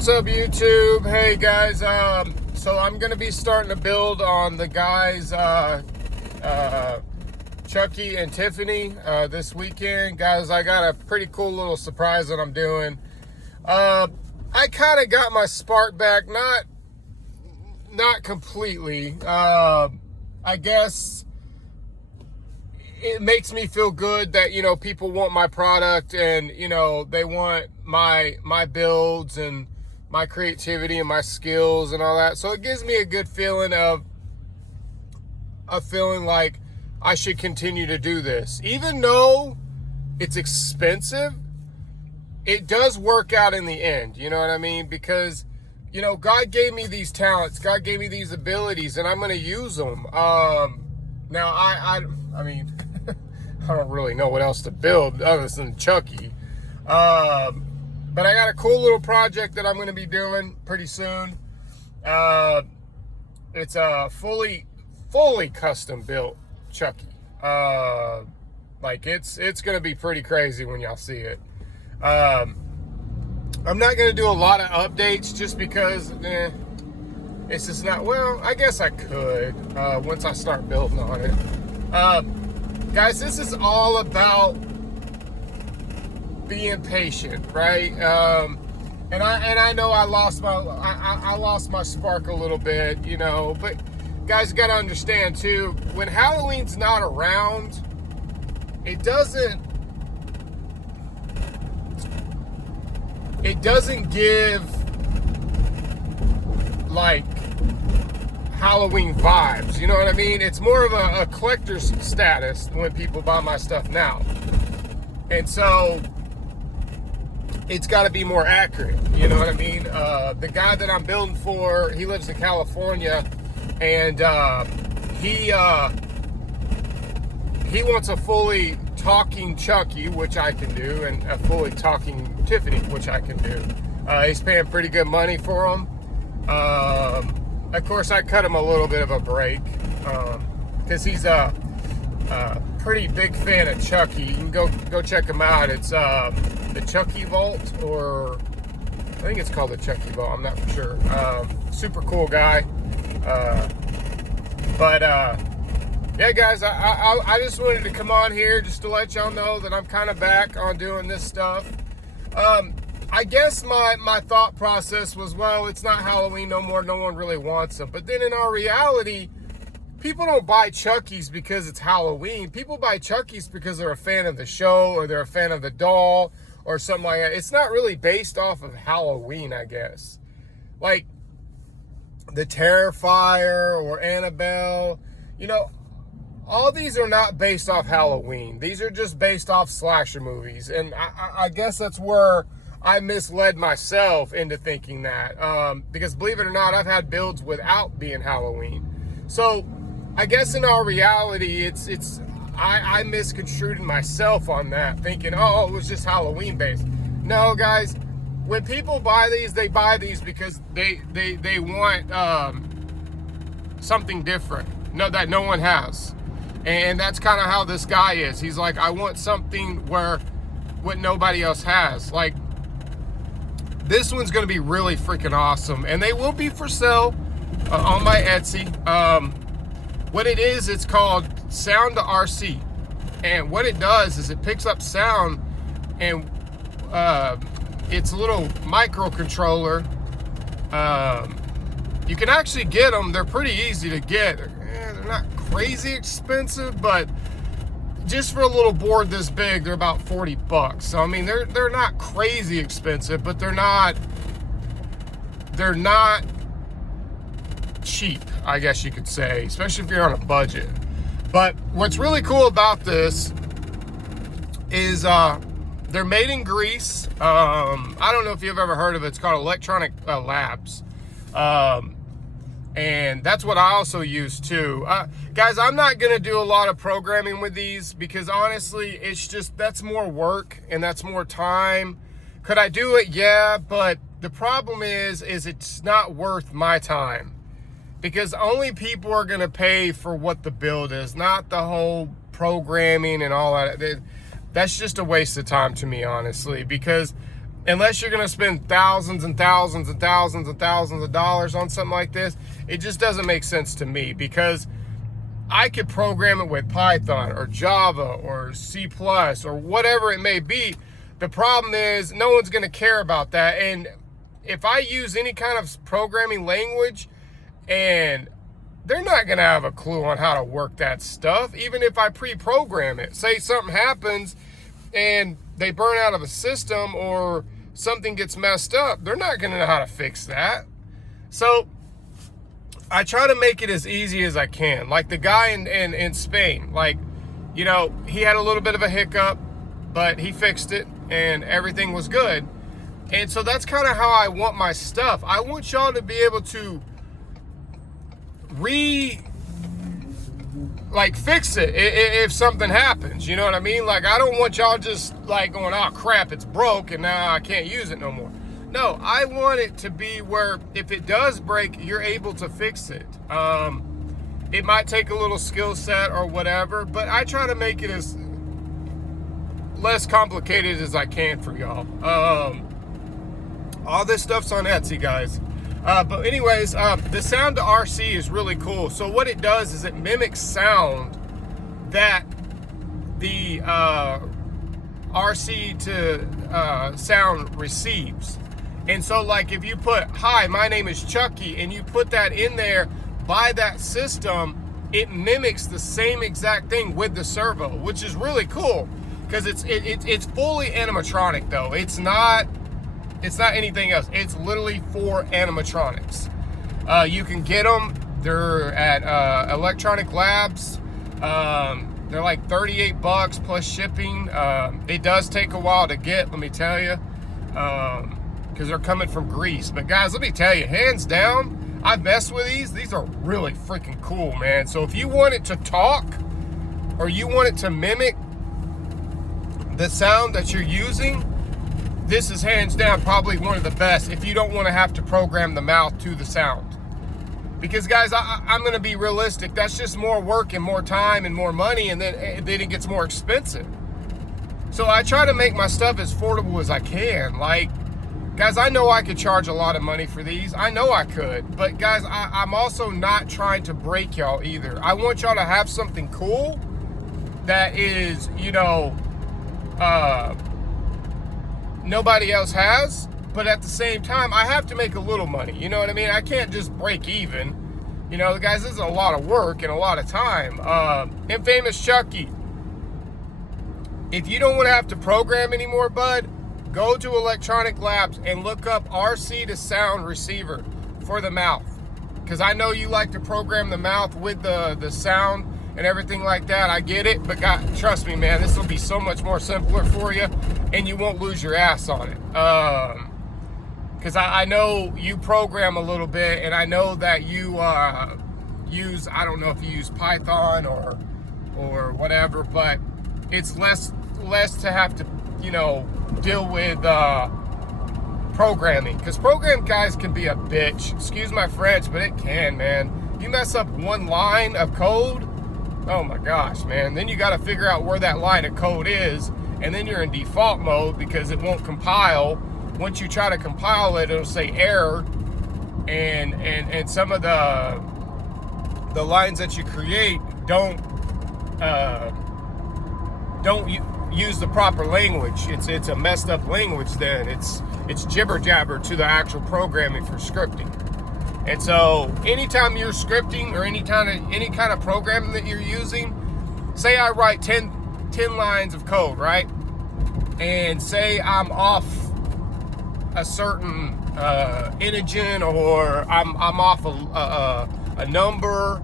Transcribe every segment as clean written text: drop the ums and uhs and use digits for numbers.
What's up, YouTube? Hey guys, so I'm gonna be starting to build on the guys Chucky and Tiffany this weekend. Guys, I got a pretty cool little surprise that I'm doing. I kind of got my spark back, not completely. I guess it makes me feel good that, you know, people want my product and, you know, they want my builds and my creativity and my skills and all that. So it gives me a good feeling of feeling like I should continue to do this. Even though it's expensive, it does work out in the end. You know what I mean? Because, you know, God gave me these talents. God gave me these abilities, and I'm going to use them. Now, I mean, I don't really know what else to build other than Chucky. But I got a cool little project that I'm going to be doing pretty soon. It's a fully custom built Chucky. Like it's going to be pretty crazy when y'all see it. I'm not going to do a lot of updates just because it's just not, well, I guess I could once I start building on it. Guys, this is all about being patient, right? And I know I lost my spark a little bit, you know, but guys, got to understand too, when Halloween's not around, it doesn't give like Halloween vibes, you know what I mean? It's more of a collector's status when people buy my stuff now. And so it's got to be more accurate, you know what I mean? The guy that I'm building for, he lives in California, and he wants a fully talking Chucky, which I can do, and a fully talking Tiffany, which I can do. He's paying pretty good money for them. Of course, I cut him a little bit of a break because he's a pretty big fan of Chucky. You can go check him out. It's the Chucky Vault, or I think it's called the Chucky Vault. I'm not for sure. Super cool guy. But yeah, guys, I just wanted to come on here just to let y'all know that I'm kind of back on doing this stuff. I guess my thought process was, well, it's not Halloween no more. No one really wants them. But then in our reality, people don't buy Chuckies because it's Halloween. People buy Chuckies because they're a fan of the show or they're a fan of the doll or something like that. It's not really based off of Halloween, I guess. Like the Terrifier or Annabelle, you know, all these are not based off Halloween. These are just based off slasher movies. And I guess that's where I misled myself into thinking that. Because believe it or not, I've had builds without being Halloween. So I guess in our reality, I misconstrued myself on that, thinking, oh, it was just Halloween based. No, guys, when people buy these, they buy these because they want something different, that no one has. And that's kind of how this guy is. He's like, I want something what nobody else has. Like, this one's going to be really freaking awesome. And they will be for sale on my Etsy. What it is, it's called Sound to RC. And what it does is it picks up sound, and it's a little microcontroller. You can actually get them. They're pretty easy to get. They're not crazy expensive, but just for a little board this big, they're about $40. So I mean, they're not crazy expensive, but they're not cheap, I guess you could say, especially if you're on a budget. But what's really cool about this is they're made in Greece. I don't know if you've ever heard of it. It's called Electronic Labs. And that's what I also use too. Guys, I'm not going to do a lot of programming with these because honestly, it's just, that's more work and that's more time. Could I do it? Yeah, but the problem is it's not worth my time. Because only people are going to pay for what the build is, not the whole programming and all that. That's just a waste of time to me, honestly. Because unless you're going to spend thousands and thousands and thousands and thousands of dollars on something like this, it just doesn't make sense to me, because I could program it with Python or Java or C++ or whatever it may be. The problem is no one's going to care about that. And if I use any kind of programming language, and they're not going to have a clue on how to work that stuff, even if I pre-program it. Say something happens and they burn out of a system or something gets messed up, they're not going to know how to fix that. So I try to make it as easy as I can. Like the guy in Spain, like, you know, he had a little bit of a hiccup, but he fixed it and everything was good. And so that's kind of how I want my stuff. I want y'all to be able to fix it if something happens, you know what I mean? Like, I don't want y'all just like going, oh crap, it's broke and now I can't use it no more. No, I want it to be where if it does break, you're able to fix it. It might take a little skill set or whatever, but I try to make it as less complicated as I can for y'all. All this stuff's on Etsy, guys. But anyways, the Sound to RC is really cool. So what it does is it mimics sound that the RC to sound receives. And so like if you put, hi, my name is Chucky, and you put that in there by that system, it mimics the same exact thing with the servo, which is really cool because it's fully animatronic though. It's not anything else. It's literally for animatronics. You can get them. They're at Electronic Labs. They're like $38 plus shipping. It does take a while to get, let me tell you, because they're coming from Greece. But guys, let me tell you, hands down, I've messed with these. These are really freaking cool, man. So if you want it to talk or you want it to mimic the sound that you're using, this is hands down probably one of the best if you don't want to have to program the mouth to the sound. Because guys, I'm going to be realistic. That's just more work and more time and more money, and then it gets more expensive. So I try to make my stuff as affordable as I can. Like, guys, I know I could charge a lot of money for these. I know I could. But guys, I'm also not trying to break y'all either. I want y'all to have something cool that is, you know, nobody else has, but at the same time, I have to make a little money. You know what I mean? I can't just break even. You know, guys, this is a lot of work and a lot of time. Infamous Chucky, if you don't want to have to program anymore, bud, go to Electronic Labs and look up RC to sound receiver for the mouth. Because I know you like to program the mouth with the sound and everything like that. I get it, but God, trust me, man, this will be so much more simpler for you, and you won't lose your ass on it. Because I know you program a little bit, and I know that you use, I don't know if you use Python or whatever, but it's less to have to, you know, deal with programming. Because program guys can be a bitch. Excuse my French, but it can, man. You mess up one line of code, oh my gosh, man. Then you got to figure out where that line of code is, and then you're in default mode because it won't compile. Once you try to compile it, it'll say error, and some of the lines that you create don't use the proper language. It's a messed up language. Then it's jibber jabber to the actual programming for scripting. And so anytime you're scripting or any kind of programming that you're using, say I write 10 lines of code, right? And say I'm off a certain integer, or I'm off a number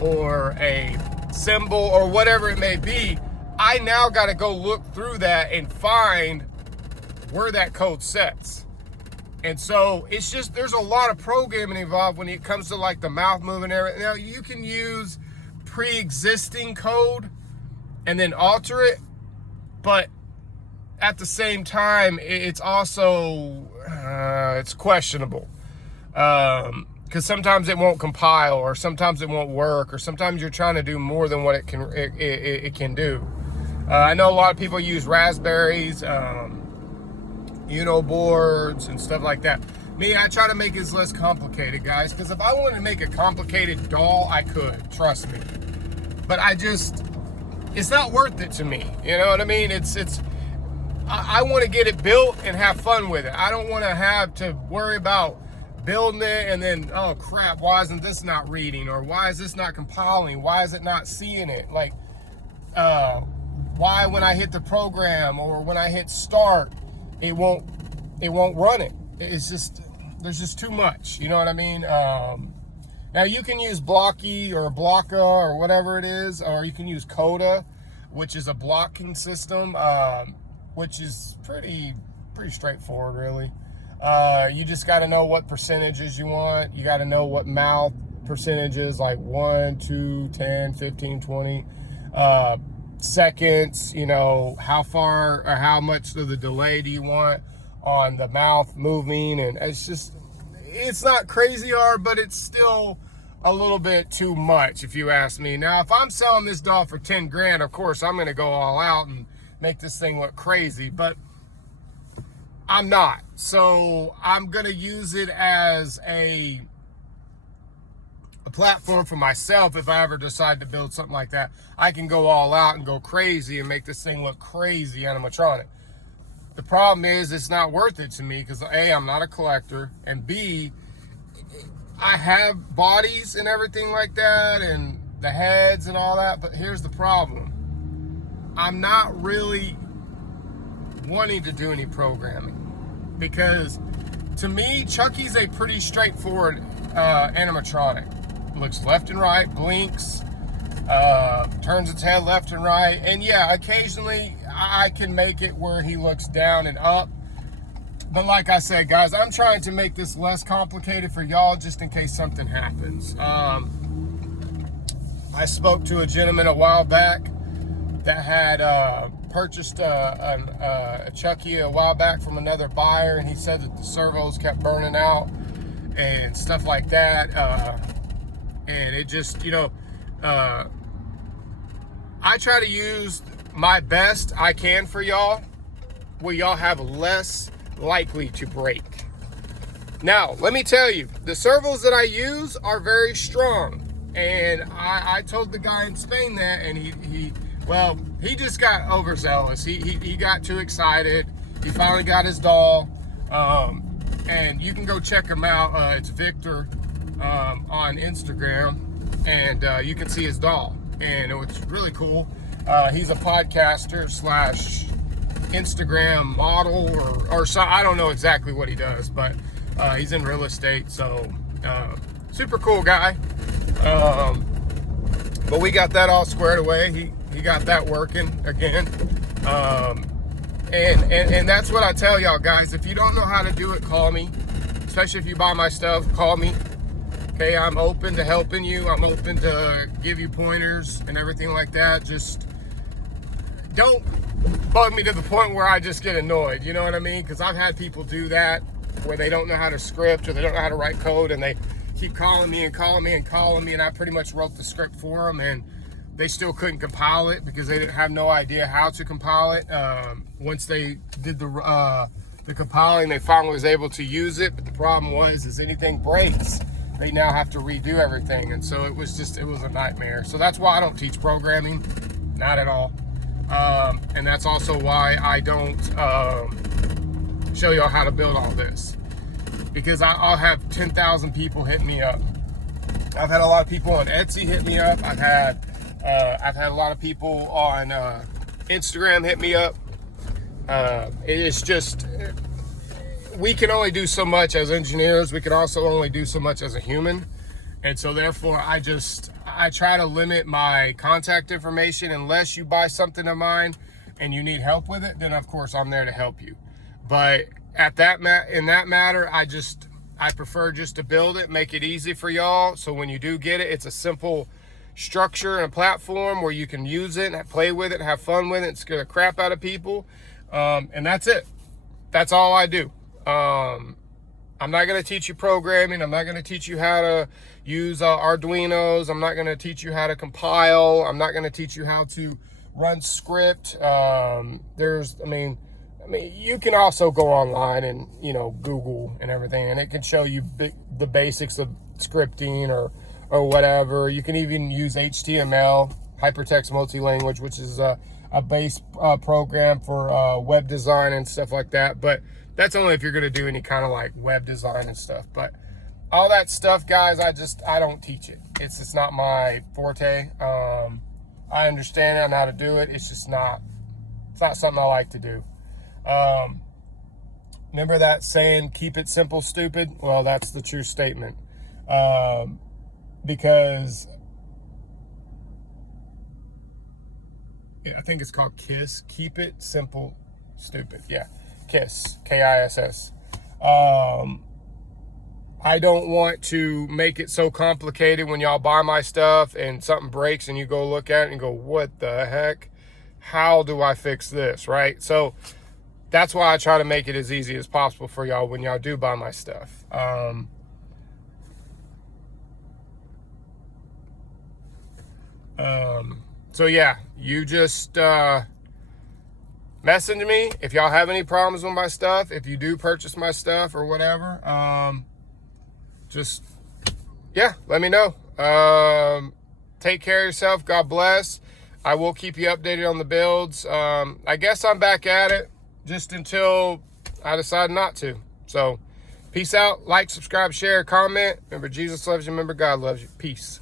or a symbol or whatever it may be, I now got to go look through that and find where that code sets. And so it's just, there's a lot of programming involved when it comes to like the mouth moving and everything. Now you can use pre-existing code and then alter it, but at the same time, it's also, it's questionable. Because sometimes it won't compile, or sometimes it won't work, or sometimes you're trying to do more than what it can do. I know a lot of people use Raspberries. boards and stuff like that. Me, I try to make it as less complicated, guys, because if I wanted to make a complicated doll, I could, trust me. But it's not worth it to me. You know what I mean? I want to get it built and have fun with it. I don't want to have to worry about building it and then, oh crap, why isn't this not reading? Or why is this not compiling? Why is it not seeing it? Like, why when I hit the program or when I hit start, it won't run it. It's just, there's just too much, you know what I mean? Now you can use Blocky or Blocka or whatever it is, or you can use Coda, which is a blocking system, which is pretty straightforward, really. You just got to know what percentages you want. You got to know what mouth percentages, like 1, 2, 10, 15, 20 seconds, how far or how much of the delay do you want on the mouth moving. And it's not crazy hard, but it's still a little bit too much, if you ask me. Now, if I'm selling this doll for 10 grand, of course, I'm going to go all out and make this thing look crazy, but I'm not. So I'm going to use it as a platform for myself. If I ever decide to build something like that, I can go all out and go crazy and make this thing look crazy animatronic. The problem is it's not worth it to me because A, I'm not a collector, and B, I have bodies and everything like that and the heads and all that, but here's the problem. I'm not really wanting to do any programming because to me, Chucky's a pretty straightforward animatronic. Looks left and right, blinks, turns its head left and right, and yeah, occasionally I can make it where he looks down and up. But like I said, guys, I'm trying to make this less complicated for y'all just in case something happens. I spoke to a gentleman a while back that had purchased a Chucky a while back from another buyer, and he said that the servos kept burning out and stuff like that. And it just, I try to use my best I can for y'all, where y'all have less likely to break. Now, let me tell you, the servos that I use are very strong. And I told the guy in Spain that, and he just got overzealous. He got too excited. He finally got his doll. And you can go check him out. It's Victor on Instagram. And you can see his doll. And it was really cool. He's a podcaster / Instagram model or so. I don't know exactly what he does, but he's in real estate. So super cool guy. But we got that all squared away. He got that working again. And that's what I tell y'all, guys. If you don't know how to do it, call me. Especially if you buy my stuff, call me. Okay, I'm open to helping you. I'm open to give you pointers and everything like that. Just don't bug me to the point where I just get annoyed. You know what I mean? Because I've had people do that where they don't know how to script or they don't know how to write code, and they keep calling me, and I pretty much wrote the script for them, and they still couldn't compile it because they didn't have no idea how to compile it. Once they did the compiling, they finally was able to use it, but the problem is anything breaks, they now have to redo everything, and so it was a nightmare. So that's why I don't teach programming, not at all. And that's also why I don't show y'all how to build all this, because I'll have 10,000 people hit me up. I've had a lot of people on Etsy hit me up. I've had a lot of people on Instagram hit me up. It's just, we can only do so much as engineers. We can also only do so much as a human. And so therefore I try to limit my contact information. Unless you buy something of mine and you need help with it, then of course I'm there to help you. But in that matter, I prefer just to build it, make it easy for y'all. So when you do get it, it's a simple structure and a platform where you can use it and play with it, have fun with it, and scare the crap out of people. And that's it. That's all I do. I'm not going to teach you programming. I'm not going to teach you how to use Arduinos. I'm not going to teach you how to compile. I'm not going to teach you how to run script. I mean, you can also go online and, you know, Google and everything, and it can show you the basics of scripting or whatever. You can even use HTML, Hypertext Multi-Language, which is a base program for web design and stuff like that. But that's only if you're going to do any kind of like web design and stuff. But all that stuff, guys, I don't teach it. It's not my forte. I understand it. I know how to do it. It's not something I like to do. Remember that saying, keep it simple, stupid? Well, that's the true statement. Because I think it's called KISS. Keep it simple, stupid. Yeah, KISS, KISS. I don't want to make it so complicated when y'all buy my stuff and something breaks and you go look at it and go, what the heck? How do I fix this, right? So that's why I try to make it as easy as possible for y'all when y'all do buy my stuff. So yeah, you just message me if y'all have any problems with my stuff. If you do purchase my stuff or whatever, just, yeah, let me know. Take care of yourself. God bless. I will keep you updated on the builds. I guess I'm back at it just until I decide not to. So peace out. Like, subscribe, share, comment. Remember, Jesus loves you. Remember, God loves you. Peace.